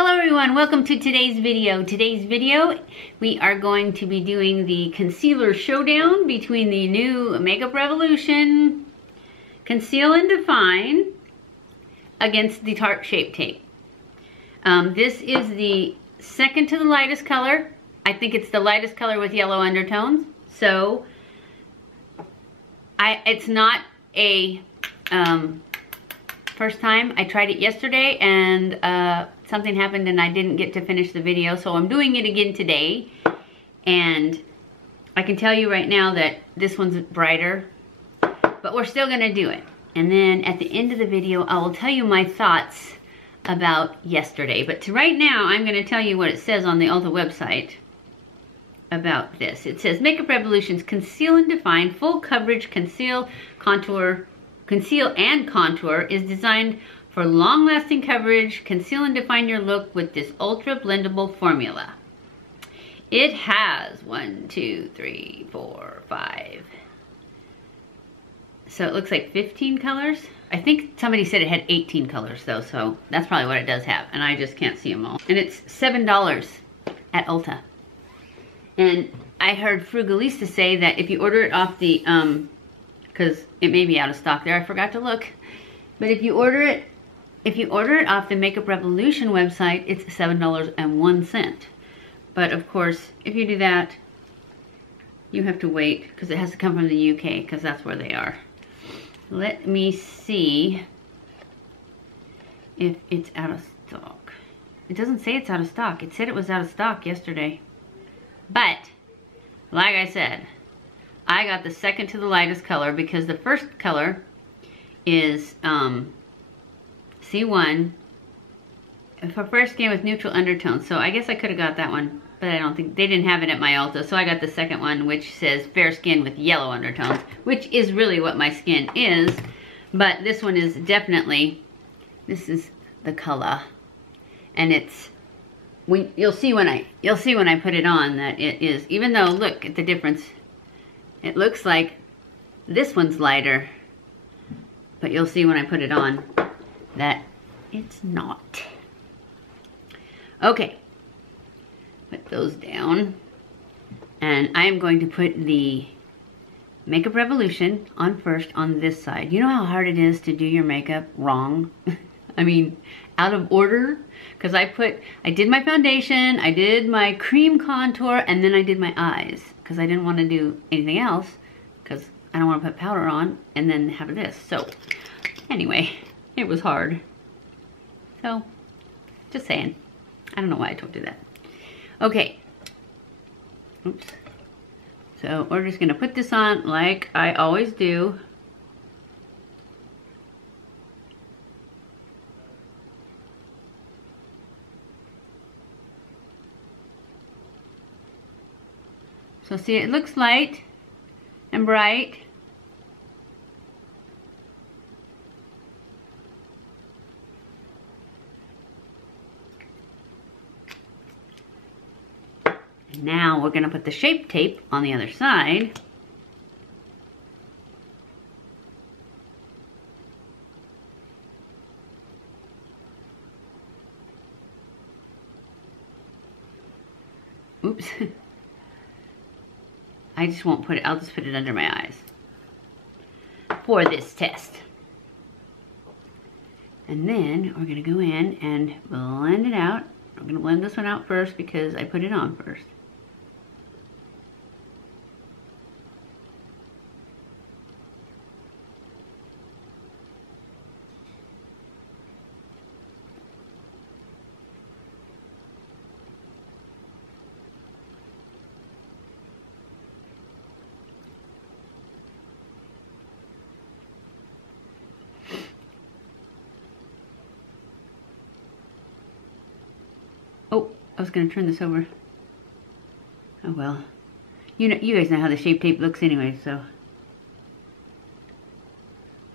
Hello everyone, welcome to today's video. Today's video, we are going to be doing the concealer showdown between the new Makeup Revolution Conceal and Define against the Tarte Shape Tape. This is the second to the lightest color. I think it's the lightest color with yellow undertones. So, it's not a first time. I tried it yesterday and something happened and I didn't get to finish the video, so I'm doing it again today. And I can tell you right now that this one's brighter, but we're still gonna do it. And then at the end of the video, I will tell you my thoughts about yesterday. But right now, I'm gonna tell you what it says on the Ulta website about this. It says, Makeup Revolution's Conceal and Define Full Coverage Conceal and Contour is designed for long-lasting coverage. Conceal and define your look with this ultra blendable formula. It has 1, 2, 3, 4, 5. So it looks like 15 colors. I think somebody said it had 18 colors though, so that's probably what it does have, and I just can't see them all. And it's $7 at Ulta. And I heard Frugalista say that if you order it off the, because it may be out of stock there, I forgot to look. But if you order it off the Makeup Revolution website, it's $7.01. But of course, if you do that, you have to wait because it has to come from the UK because that's where they are. Let me see if it's out of stock. It doesn't say it's out of stock. It said it was out of stock yesterday. But, like I said, I got the second to the lightest color because the first color is C1 for fair skin with neutral undertones. So I guess I could have got that one, but I don't think, they didn't have it at my Ulta. So I got the second one, which says fair skin with yellow undertones, which is really what my skin is. But this one is definitely, this is the color. And it's, you'll see when I put it on that it is, even though, look at the difference. It looks like this one's lighter, but you'll see when I put it on that it's not. Okay, put those down. And I am going to put the Makeup Revolution on first on this side. You know how hard it is to do your makeup wrong? I mean, out of order? Because I did my foundation, I did my cream contour, and then I did my eyes. Because I didn't want to do anything else. Because I don't want to put powder on and then have this. So, anyway, it was hard. So, just saying. I don't know why I told you that. Okay. Oops. So, we're just going to put this on like I always do. So see, it looks light and bright. And now we're gonna put the Shape Tape on the other side. Oops. I just won't put it, I'll just put it under my eyes for this test. And then we're gonna go in and blend it out. I'm gonna blend this one out first because I put it on first. Oh, I was gonna turn this over. Oh well. You guys know how the Shape Tape looks anyway, so.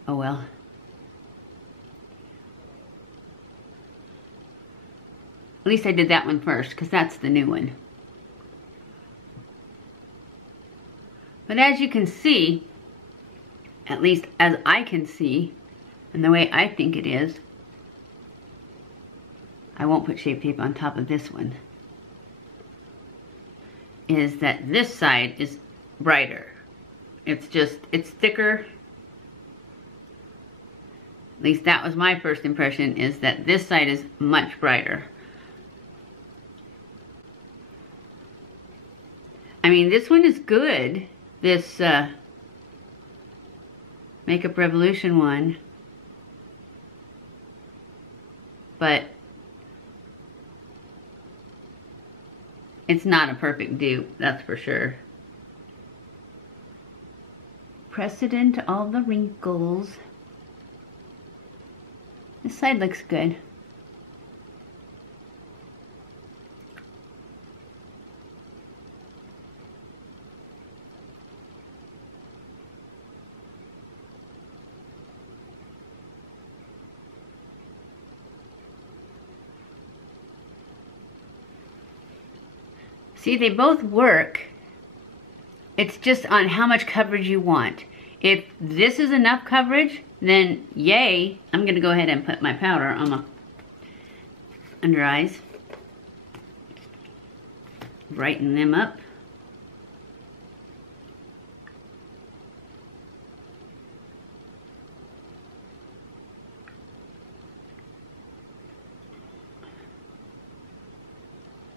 Oh well. At least I did that one first, because that's the new one. But as you can see, at least as I can see, and the way I think it is, I won't put Shape Tape on top of this one, is that this side is brighter. It's thicker. At least that was my first impression, is that this side is much brighter. I mean, this one is good. This Makeup Revolution one. But it's not a perfect dupe, that's for sure. Press it into all the wrinkles. This side looks good. See, they both work. It's just on how much coverage you want. If this is enough coverage, then yay. I'm gonna go ahead and put my powder on my under eyes. Brighten them up.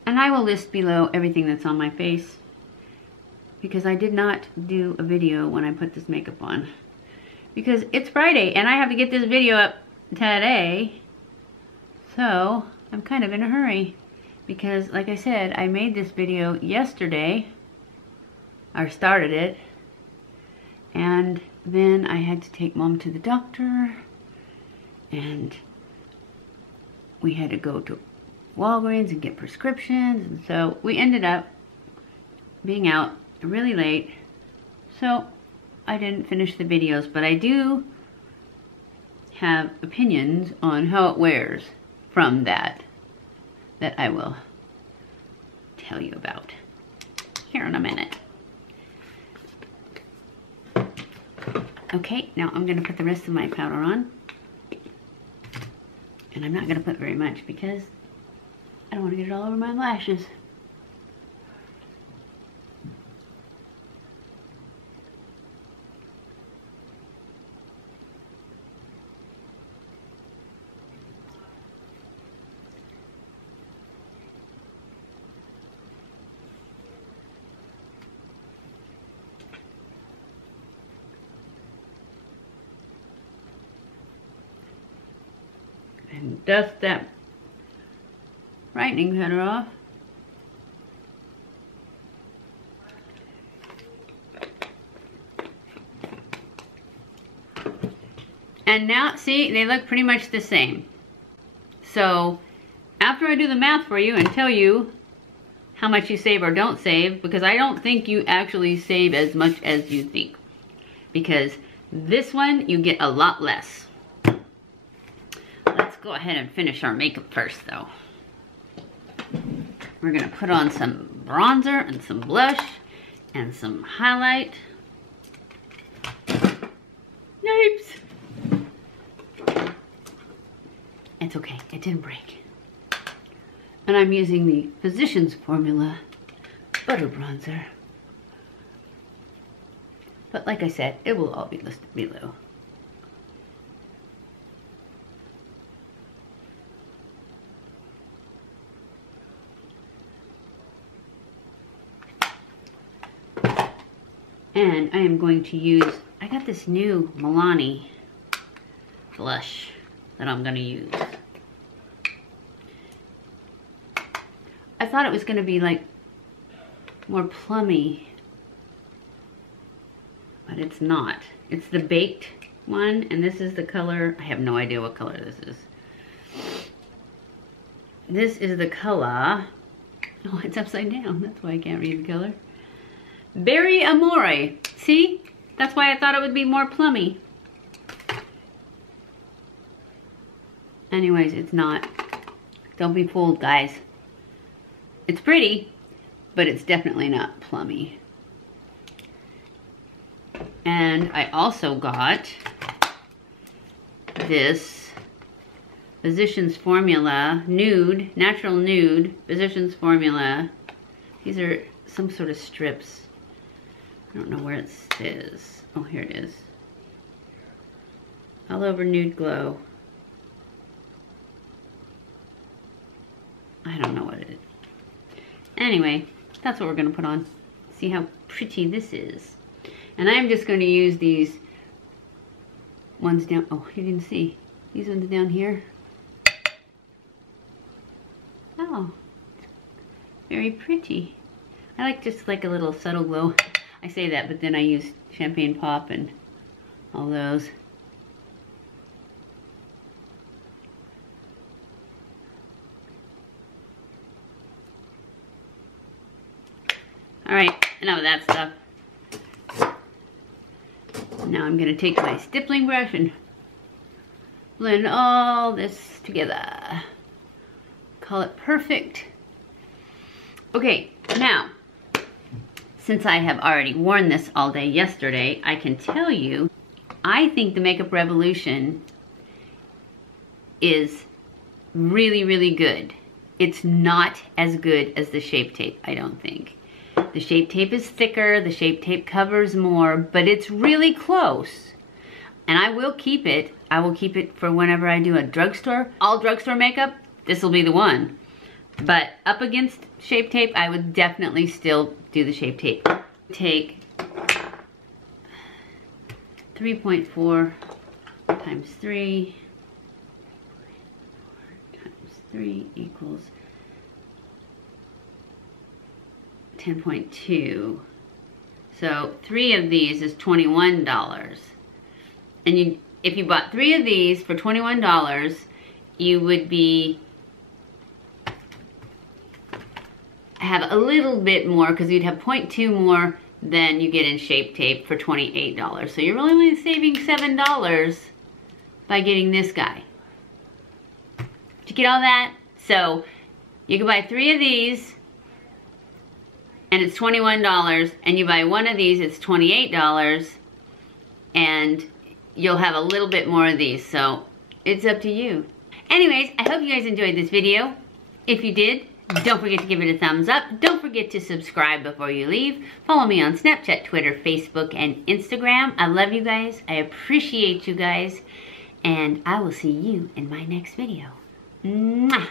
And I will list below everything that's on my face, because I did not do a video when I put this makeup on. Because it's Friday and I have to get this video up today. So I'm kind of in a hurry. Because like I said, I made this video yesterday. I started it. And then I had to take Mom to the doctor. And we had to go to Walgreens and get prescriptions, and so we ended up being out really late, so I didn't finish the videos, but I do have opinions on how it wears from that I will tell you about here in a minute. Okay, now I'm going to put the rest of my powder on, and I'm not going to put very much because I don't want to get it all over my lashes. And dust that brightening powder off. And now, see, they look pretty much the same. So, after I do the math for you and tell you how much you save or don't save, because I don't think you actually save as much as you think. Because this one, you get a lot less. Let's go ahead and finish our makeup first, though. We're gonna put on some bronzer and some blush and some highlight. Yipes! It's okay, it didn't break. And I'm using the Physicians Formula Butter Bronzer. But like I said, it will all be listed below. And I am going to use, I got this new Milani blush that I'm going to use. I thought it was going to be like more plummy, but it's not. It's the baked one, and this is the color. I have no idea what color this is. This is the color. Oh, it's upside down. That's why I can't read the color. Berry Amore. See? That's why I thought it would be more plummy. Anyways, it's not. Don't be fooled, guys. It's pretty, but it's definitely not plummy. And I also got this, Physicians Formula, nude, natural nude, Physicians Formula. These are some sort of strips. I don't know where it says. Oh, here it is. All over nude glow. I don't know what it is. Anyway, that's what we're gonna put on. See how pretty this is. And I'm just gonna use these ones down, oh, you didn't see. These ones down here. Oh, very pretty. I like just like a little subtle glow. I say that, but then I use Champagne Pop and all those. All right, enough of that stuff. Now I'm gonna take my stippling brush and blend all this together. Call it perfect. Okay, now, since I have already worn this all day yesterday, I can tell you, I think the Makeup Revolution is really, really good. It's not as good as the Shape Tape, I don't think. The Shape Tape is thicker, the Shape Tape covers more, but it's really close. And I will keep it. I will keep it for whenever I do a drugstore, all drugstore makeup, this will be the one. But up against Shape Tape, I would definitely still do the Shape Tape. Take 3.4 times 3 times 3 equals 10.2. So 3 of these is $21. And if you bought 3 of these for $21, you would have a little bit more, because you'd have 0.2 more than you get in Shape Tape for $28. So you're only saving $7 by getting this guy. Did you get all that? So you can buy 3 of these and it's $21, and you buy 1 of these, it's $28, and you'll have a little bit more of these, so it's up to you. Anyways, I hope you guys enjoyed this video. If you did, don't forget to give it a thumbs up. Don't forget to subscribe before you leave. Follow me on Snapchat, Twitter, Facebook, and Instagram. I love you guys. I appreciate you guys. And I will see you in my next video. Mwah!